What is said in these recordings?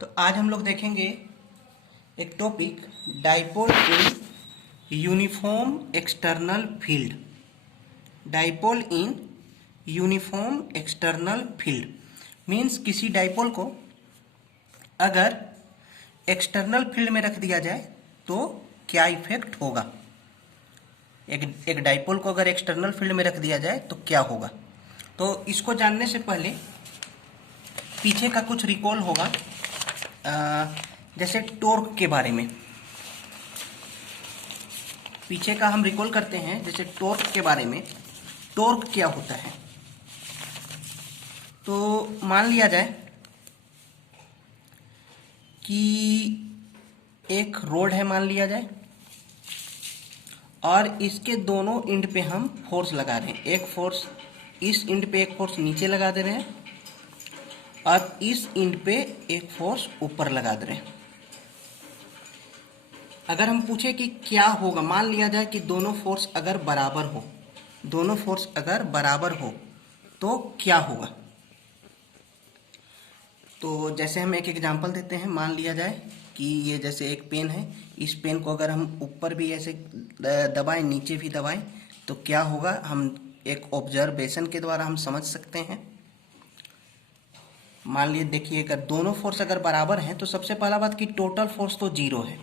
तो आज हम लोग देखेंगे एक topic dipole in uniform external field. Dipole in uniform external field means किसी डाइपोल को अगर एक्सटर्नल फील्ड में रख दिया जाए तो क्या इफेक्ट होगा। एक डाइपोल को अगर एक्सटर्नल फील्ड में रख दिया जाए तो क्या होगा। तो इसको जानने से पहले पीछे का कुछ रिकॉल होगा, जैसे टॉर्क के बारे में पीछे का हम रिकॉल करते हैं। जैसे टॉर्क के बारे में, टॉर्क क्या होता है। तो मान लिया जाए कि एक रोड है, मान लिया जाए, और इसके दोनों एंड पे हम फोर्स लगा रहे हैं। एक फोर्स इस एंड पे, एक फोर्स नीचे लगा दे रहे हैं, और इस एंड पे एक फोर्स ऊपर लगा दे रहे हैं। अगर हम पूछे कि क्या होगा, मान लिया जाए कि दोनों फोर्स अगर बराबर हो, दोनों फोर्स अगर बराबर हो तो क्या होगा। तो जैसे हम एक एग्जांपल देते हैं। मान लिया जाए कि ये जैसे एक पेन है, इस पेन को अगर हम ऊपर भी ऐसे दबाएं, नीचे भी दबाएं, तो क्या होगा हम एक ऑब्जर्वेशन के द्वारा हम समझ सकते हैं। मान लीजिए, देखिए, अगर दोनों फोर्स अगर बराबर हैं तो सबसे पहला बात कि टोटल फोर्स तो जीरो है।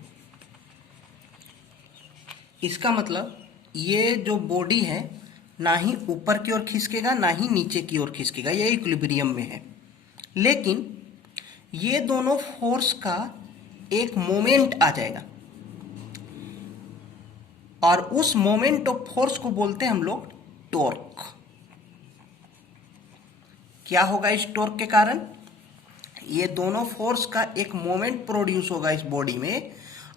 इसका मतलब ये जो बॉडी है ना ही ऊपर की ओर खिसकेगा ना ही नीचे की ओर खिसकेगा, ये इक्विलिब्रियम में है। लेकिन ये दोनों फोर्स का एक मोमेंट आ जाएगा, और उस मोमेंट ऑफ फोर्स को बोलते हैं हम लोग टॉर्क। क्या होगा इस टॉर्क के कारण? ये दोनों फोर्स का एक मोमेंट प्रोड्यूस होगा इस बॉडी में,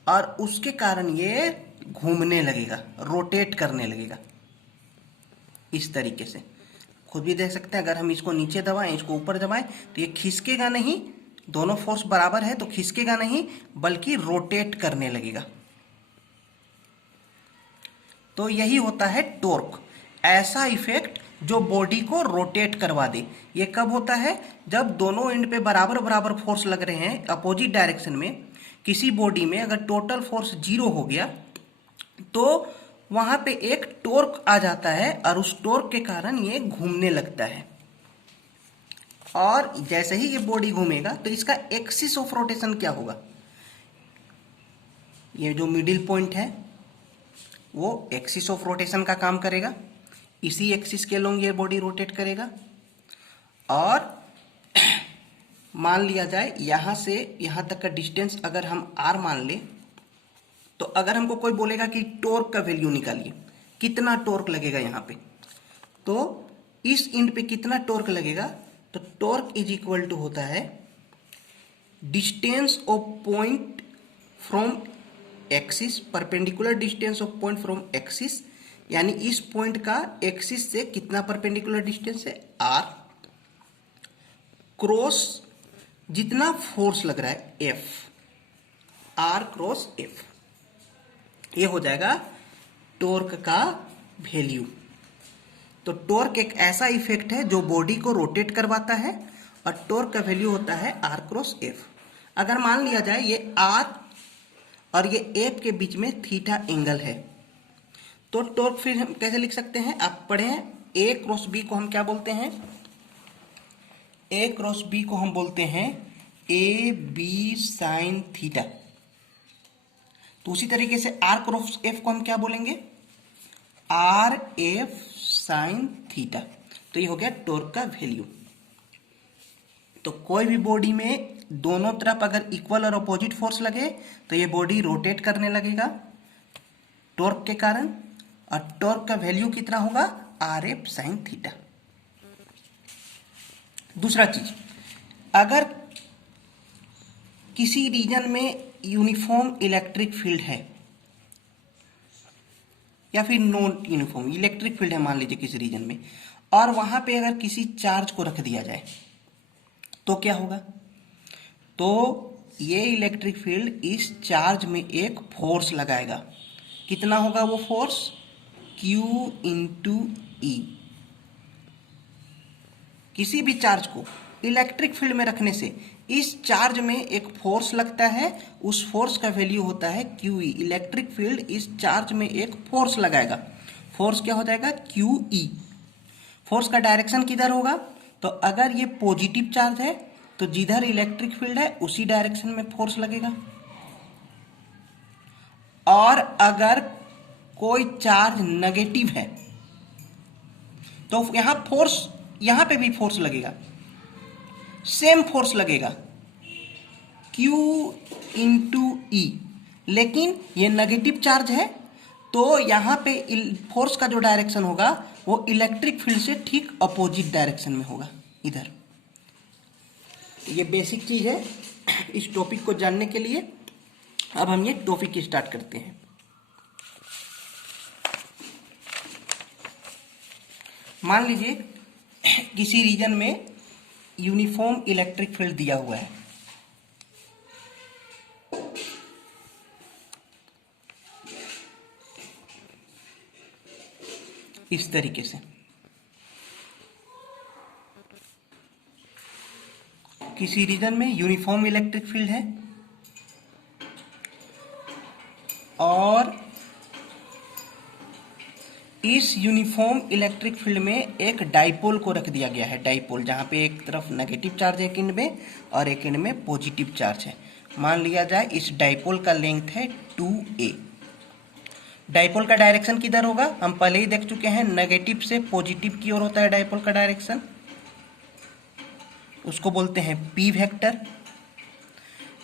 और उसके कारण ये घूमने लगेगा, रोटेट करने लगेगा इस तरीके से। खुद भी देख सकते हैं, अगर हम इसको नीचे दबाएं, इसको ऊपर दबाएं, तो ये खिसकेगा नहीं। दोनों फोर्स बराबर है तो खिसकेगा नहीं, बल्कि रोटेट करने लगेगा। तो यही होता है टॉर्क, ऐसा इफेक्ट जो बॉडी को रोटेट करवा दे। ये कब होता है? जब दोनों एंड पे बराबर बराबर फोर्स लग रहे हैं अपोजिट डायरेक्शन में। किसी बॉडी में अगर टोटल फोर्स जीरो हो गया तो वहां पे एक टॉर्क आ जाता है, और उस टॉर्क के कारण ये घूमने लगता है। और जैसे ही ये बॉडी घूमेगा तो इसका एक्सिस ऑफ रोटेशन क्या होगा? ये जो मिडिल पॉइंट है वो एक्सिस ऑफ रोटेशन का काम करेगा। इसी एक्सिस के अलोंग ये बॉडी रोटेट करेगा। और मान लिया जाए यहां से यहां तक का डिस्टेंस अगर हम r मान ले, तो अगर हमको कोई बोलेगा कि टॉर्क का वैल्यू निकालिए, कितना टॉर्क लगेगा यहाँ पे, तो इस एंड पे कितना टॉर्क लगेगा, तो टॉर्क इज इक्वल टू होता है distance of point from axis, perpendicular distance of point from axis, यानी इस पॉइंट का एक्सिस से कितना परपेंडिकुलर डिस्टेंस है, r, क्रॉस जितना फोर्स लग रहा है F, r क्रॉस F, ये हो जाएगा टॉर्क का वैल्यू। तो टॉर्क एक ऐसा इफेक्ट है जो बॉडी को रोटेट करवाता है, और टॉर्क का वैल्यू होता है r क्रॉस F। अगर मान लिया जाए ये r और ये F के बीच में थीटा एंगल है, तो टॉर्क फिर हम कैसे लिख सकते हैं? आप पढ़े हैं, A क्रॉस B को हम क्या बोलते हैं? A क्रॉस B को हम बोलते हैं AB साइन थीटा। तो उसी तरीके से R क्रॉस F को हम क्या बोलेंगे? RF sine theta. तो ये हो गया टॉर्क का वैल्यू। तो कोई भी बॉडी में दोनों तरफ अगर इक्वल और अपोजिट फोर्स लगे तो ये बॉडी रोटेट करने लगेगा टॉर्क के कारण, और टॉर्क का वैल्यू कितना होगा? RF sine theta. दूसरा चीज, अगर किसी रीजन में यूनिफॉर्म इलेक्ट्रिक फील्ड है, या फिर नॉन यूनिफॉर्म इलेक्ट्रिक फील्ड है, मान लीजिए किसी रीजन में, और वहां पे अगर किसी चार्ज को रख दिया जाए तो क्या होगा? तो ये इलेक्ट्रिक फील्ड इस चार्ज में एक फोर्स लगाएगा। कितना होगा वो फोर्स? Q into E। किसी भी चार्ज को इलेक्ट्रिक फील्ड में रखने से इस चार्ज में एक फोर्स लगता है, उस फोर्स का वैल्यू होता है QE। इलेक्ट्रिक फील्ड इस चार्ज में एक फोर्स लगाएगा, फोर्स क्या हो जाएगा QE। फोर्स का डायरेक्शन किधर होगा, तो अगर ये पॉजिटिव चार्ज है तो जिधर इलेक्ट्रिक फील्ड है उसी डायरेक्शन में फोर्स लगेगा, और अगर कोई चार्ज नेगेटिव है तो यहां फोर्स, यहां पे भी फोर्स लगेगा, सेम फोर्स लगेगा Q इंटू E। लेकिन ये नेगेटिव चार्ज है तो यहां पे फोर्स का जो डायरेक्शन होगा वो इलेक्ट्रिक फील्ड से ठीक अपोजिट डायरेक्शन में होगा, इधर। ये बेसिक चीज है इस टॉपिक को जानने के लिए। अब हम ये टॉपिक स्टार्ट करते हैं। मान लीजिए किसी रीजन में यूनिफॉर्म इलेक्ट्रिक फील्ड दिया हुआ है, इस तरीके से। किसी रीजन में यूनिफॉर्म इलेक्ट्रिक फील्ड है और इस यूनिफॉर्म इलेक्ट्रिक फील्ड में एक डाइपोल को रख दिया गया है। डाइपोल जहां पे एक तरफ नेगेटिव चार्ज है एक एंड में और एक एंड में पॉजिटिव चार्ज है। मान लिया जाए इस डाइपोल का लेंथ है 2a। डाइपोल का डायरेक्शन किधर होगा, हम पहले ही देख चुके हैं, नेगेटिव से पॉजिटिव की ओर होता है डाइपोल का डायरेक्शन, उसको बोलते हैं P वेक्टर।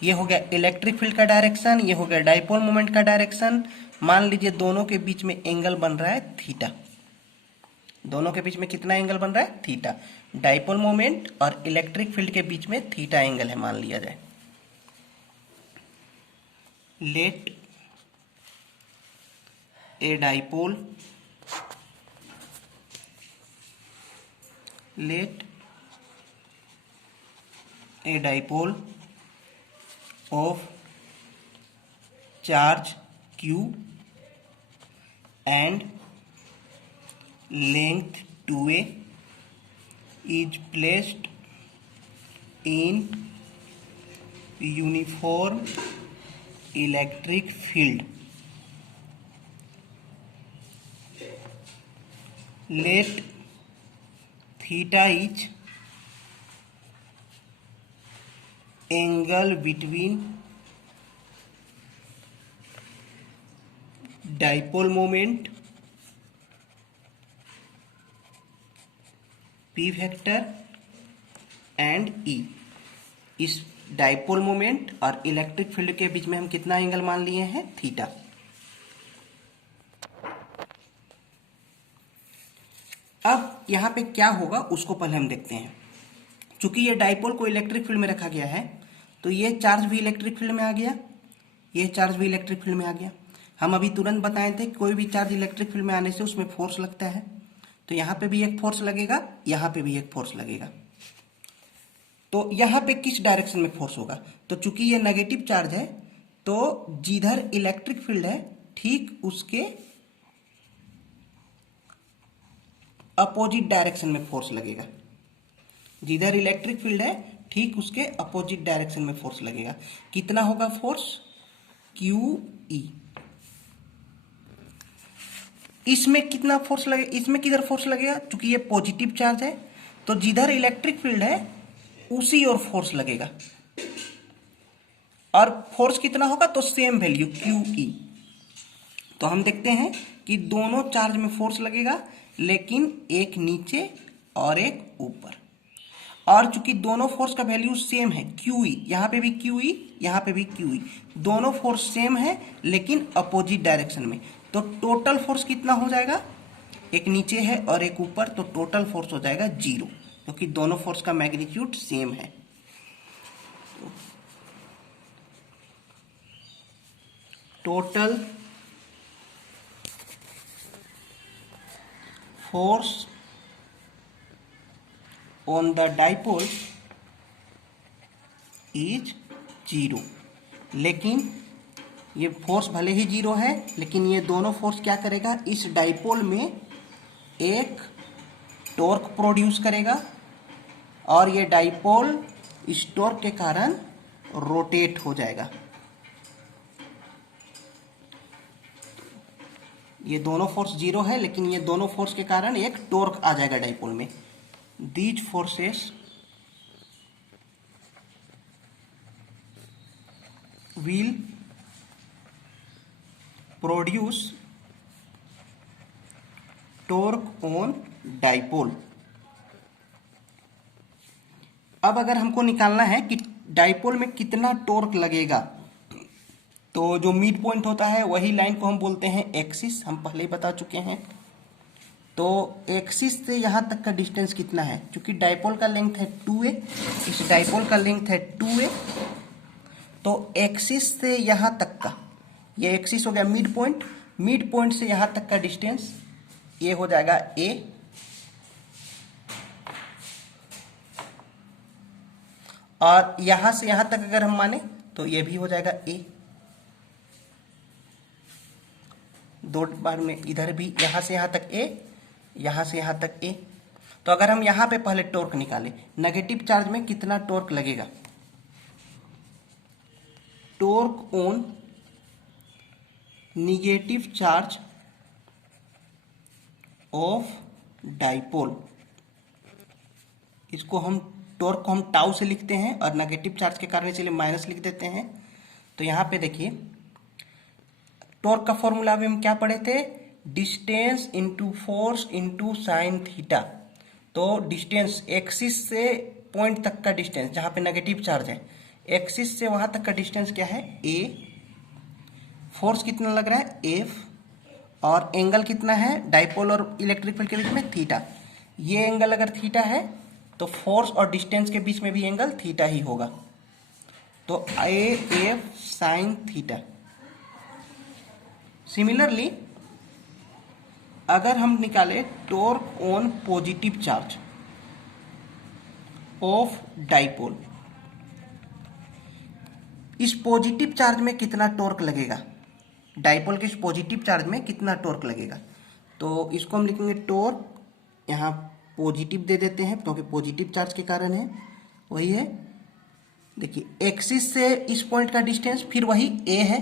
ये हो गया इलेक्ट्रिक फील्ड का डायरेक्शन, ये हो गया डाइपोल मोमेंट का डायरेक्शन। मान लीजिए दोनों के बीच में एंगल बन रहा है थीटा। दोनों के बीच में कितना एंगल बन रहा है, थीटा। डाइपोल मोमेंट और इलेक्ट्रिक फील्ड के बीच में थीटा एंगल है, मान लिया जाए। Let a dipole, let a dipole of charge Q and length 2a is placed in uniform electric field. Let theta is angle between dipole moment P vector and E। इस dipole moment और electric field के बीच में हम कितना angle मान लिए हैं, थीटा। अब यहां पे क्या होगा उसको पहले हम देखते हैं। चूंकि ये डाइपोल को इलेक्ट्रिक फील्ड में रखा गया है तो ये चार्ज भी इलेक्ट्रिक फील्ड में आ गया, ये चार्ज भी इलेक्ट्रिक फील्ड में आ गया। हम अभी तुरंत बताए थे कोई भी चार्ज इलेक्ट्रिक फील्ड में आने से उसमें फोर्स लगता है, तो यहां पे भी एक फोर्स लगेगा, यहां पे भी एक फोर्स लगेगा। तो यहां पे किस डायरेक्शन में फोर्स होगा, तो चूंकि ये नेगेटिव चार्ज है तो जिधर इलेक्ट्रिक फील्ड है ठीक उसके अपोजिट डायरेक्शन में फोर्स लगेगा। जिधर इलेक्ट्रिक फील्ड है ठीक उसके अपोजिट डायरेक्शन में फोर्स लगेगा। कितना होगा फोर्स, QE। इसमें कितना फोर्स लगेगा, इसमें किधर फोर्स लगेगा, क्योंकि ये पॉजिटिव चार्ज है तो जिधर इलेक्ट्रिक फील्ड है उसी ओर फोर्स लगेगा। और फोर्स कितना होगा, तो सेम वैल्यू QE। तो हम देखते हैं कि दोनों चार्ज में फोर्स लगेगा, लेकिन एक नीचे और एक ऊपर। और चूंकि दोनों फोर्स का वैल्यू सेम है QE, यहां पे भी QE, यहां पे भी QE, दोनों फोर्स सेम है लेकिन अपोजिट डायरेक्शन में, तो टोटल फोर्स कितना हो जाएगा, एक नीचे है और एक ऊपर, तो टोटल फोर्स हो जाएगा 0, क्योंकि दोनों फोर्स का मैग्नीट्यूड सेम है। Total force on the dipole is 0। लेकिन ये फोर्स भले ही 0 है लेकिन ये दोनों फोर्स क्या करेगा, इस डाइपोल में एक टॉर्क प्रोड्यूस करेगा और ये डाइपोल इस टॉर्क के कारण रोटेट हो जाएगा। ये दोनों फोर्स जीरो है, लेकिन ये दोनों फोर्स के कारण एक टॉर्क आ जाएगा डाइपोल में। These forces will produce torque on dipole। अब अगर हमको निकालना है कि डाइपोल में कितना टॉर्क लगेगा, तो जो मिड पॉइंट होता है वही लाइन को हम बोलते हैं एक्सिस, हम पहले ही बता चुके हैं। तो एक्सिस से यहां तक का डिस्टेंस कितना है, क्योंकि डाइपोल का लेंथ है 2a, इस डाइपोल का लेंथ है 2a, तो एक्सिस से यहां तक का, ये एक्सिस हो गया मिड पॉइंट से यहां तक का डिस्टेंस ये हो जाएगा a, और यहां से यहां तक अगर हम माने तो ये भी हो जाएगा a। दो बार में इधर भी यहां से यहां तक a, यहां से यहां तक a। तो अगर हम यहां पे पहले टॉर्क निकालें, नेगेटिव चार्ज में कितना टॉर्क लगेगा, torque on negative charge of dipole, इसको हम टॉर्क को हम टाउ से लिखते हैं और नेगेटिव चार्ज के कारण इसलिए माइनस लिख देते हैं। तो यहां पे देखिए टॉर्क का फॉर्मूला भी हम क्या पढ़े थे, distance into force into sine theta. तो डिस्टेंस एक्सिस से पॉइंट तक का डिस्टेंस जहां पे नेगेटिव चार्ज है, एक्सिस से वहां तक का डिस्टेंस क्या है a, फोर्स कितना लग रहा है F, और एंगल कितना है डाइपोल और इलेक्ट्रिक फील्ड के बीच में थीटा। ये एंगल अगर थीटा है तो फोर्स और डिस्टेंस के बीच में भी एंगल थीटा ही होगा, तो AF साइन थीटा। सिमिलरली अगर हम निकाले torque on positive charge of dipole, इस पॉजिटिव चार्ज में कितना टॉर्क लगेगा, डाइपोल के इस पॉजिटिव चार्ज में कितना टॉर्क लगेगा, तो इसको हम लिखेंगे टॉर्क, यहाँ पॉजिटिव दे देते हैं क्योंकि पॉजिटिव चार्ज के कारण है, वही है। देखिए एक्सिस से इस पॉइंट का डिस्टेंस फिर वही a है,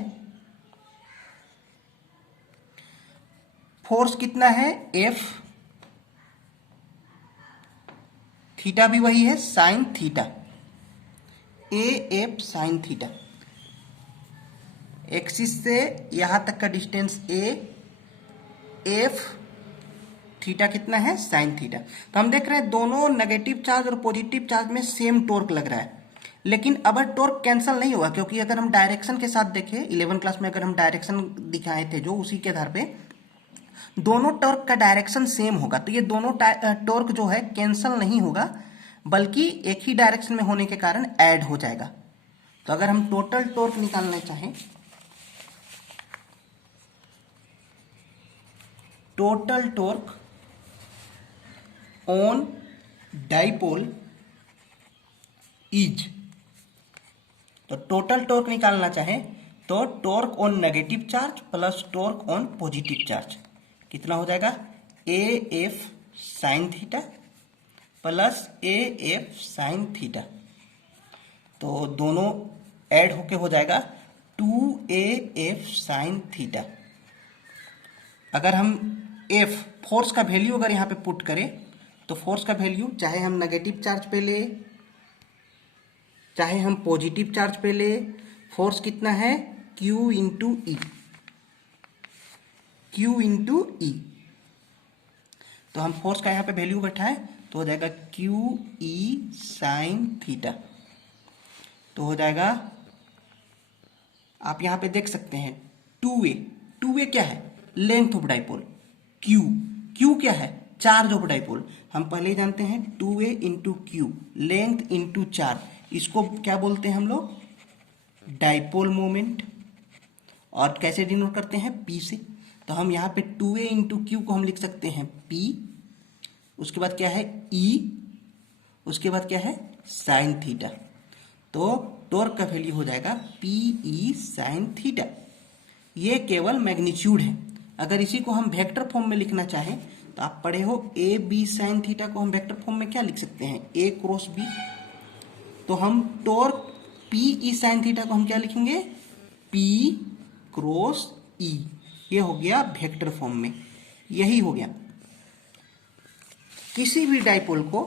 फोर्स कितना है F, थीटा भी वही है sine theta, AF sine theta. Axis से यहां तक का डिस्टेंस a, F, थीटा कितना है साइन थीटा। तो हम देख रहे हैं दोनों नेगेटिव चार्ज और पॉजिटिव चार्ज में सेम टॉर्क लग रहा है, लेकिन अब टॉर्क कैंसिल नहीं हुआ, क्योंकि अगर हम डायरेक्शन के साथ देखें 11 क्लास में अगर हम डायरेक्शन दिखाए थे जो, उसी के आधार पे दोनों टॉर्क का डायरेक्शन सेम होगा, तो ये दोनों टॉर्क जो है कैंसिल नहीं होगा, बल्कि एक ही डायरेक्शन में होने के कारण ऐड हो जाएगा। तो अगर हम टोटल टॉर्क निकालना चाहें, total torque on dipole is, तो टोटल टॉर्क निकालना चाहें तो torque on negative charge plus torque on positive charge कितना हो जाएगा, AF sine theta plus AF sine theta. तो दोनों ऐड होके हो जाएगा 2AF साइन थीटा। अगर हम F फोर्स का वैल्यू अगर यहाँ पे पुट करें, तो फोर्स का वैल्यू चाहे हम नेगेटिव चार्ज पे ले चाहे हम पॉजिटिव चार्ज पे ले, फोर्स कितना है Q इंटू ई, Q इंटू ई। तो हम फोर्स का यहाँ पे वैल्यू बैठाएं तो हो जाएगा QE साइन थीटा। तो हो जाएगा, आप यहाँ पे देख सकते हैं 2A क्या है, लेंथ ऑफ डाइपोल, Q क्या है, चार्ज ऑफ डाइपोल। हम पहले ही जानते हैं 2A into Q, length into charge, इसको क्या बोलते हैं हम लोग, डाइपोल मोमेंट, और कैसे डिनोट करते हैं P से। तो हम यहाँ पे 2A इंटू Q को हम लिख सकते हैं P, उसके बाद क्या है E, उसके बाद क्या है साइन थीटा। तो टॉर्क का वैल्यू हो जाएगा PE साइन थीटा। ये केवल मैग्नीट्यूड है। अगर इसी को हम वेक्टर फॉर्म में लिखना चाहें तो आप पढ़े हो ए बी साइन थीटा को हम वेक्टर फॉर्म में क्या लिख सकते हैं, ए क्रॉस बी। तो हम टॉर्क पी ई साइन थीटा को हम क्या लिखेंगे, पी क्रॉस ई। ये हो गया वेक्टर फॉर्म में, यही हो गया। किसी भी डाइपोल को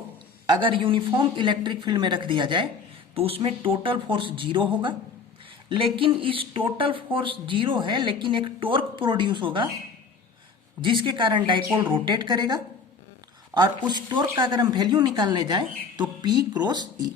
अगर यूनिफॉर्म इलेक्ट्रिक फील्ड में रख दिया जाए तो उसमें टोटल फोर्स 0 होगा, लेकिन इस टोटल फोर्स 0 है, लेकिन एक टॉर्क प्रोड्यूस होगा जिसके कारण डाइपोल रोटेट करेगा, और उस टॉर्क का अगर हम वैल्यू निकालने जाएं तो P क्रॉस E।